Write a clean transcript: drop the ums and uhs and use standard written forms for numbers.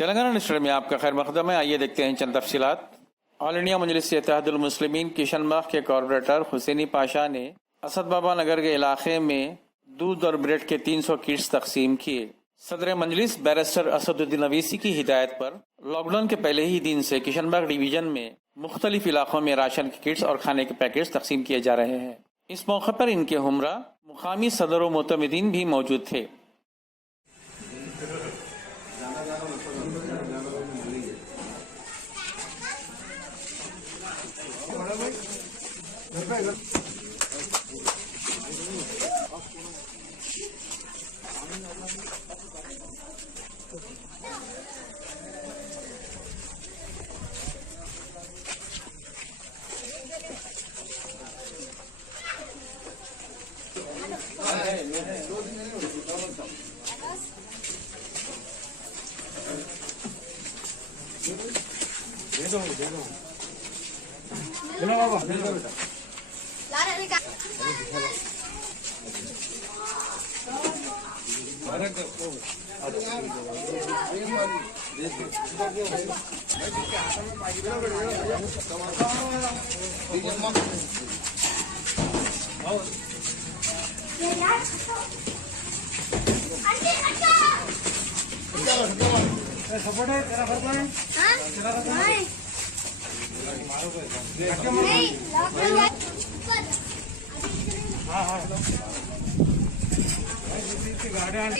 तेलंगाना नेशनल में आपका खैर मकदम है। आइए देखते हैं चंद तफसीलात। ऑल इंडिया मजलिस इत्तेहादुल मुस्लिमीन किशनबाग के कॉर्पोरेटर हुसैनी पाशा ने असद बाबा नगर के इलाके में दूध और ब्रेड के 300 किट्स तकसीम किए। सदर मजलिस बैरिस्टर असदुद्दीन अवीसी की हिदायत पर लॉकडाउन के पहले ही दिन से किशनबाग डिवीजन में मुख्तलिफ इलाकों में राशन के किट्स और खाने के पैकेट्स तकसीम किए जा रहे हैं। इस मौके पर इनके हमरा मुकामी सदर व मोतमिदीन भी मौजूद थे। सपोर्ट है तेरा फर्क है? तेरा फर्क नहीं हाँ हाँ गार्डन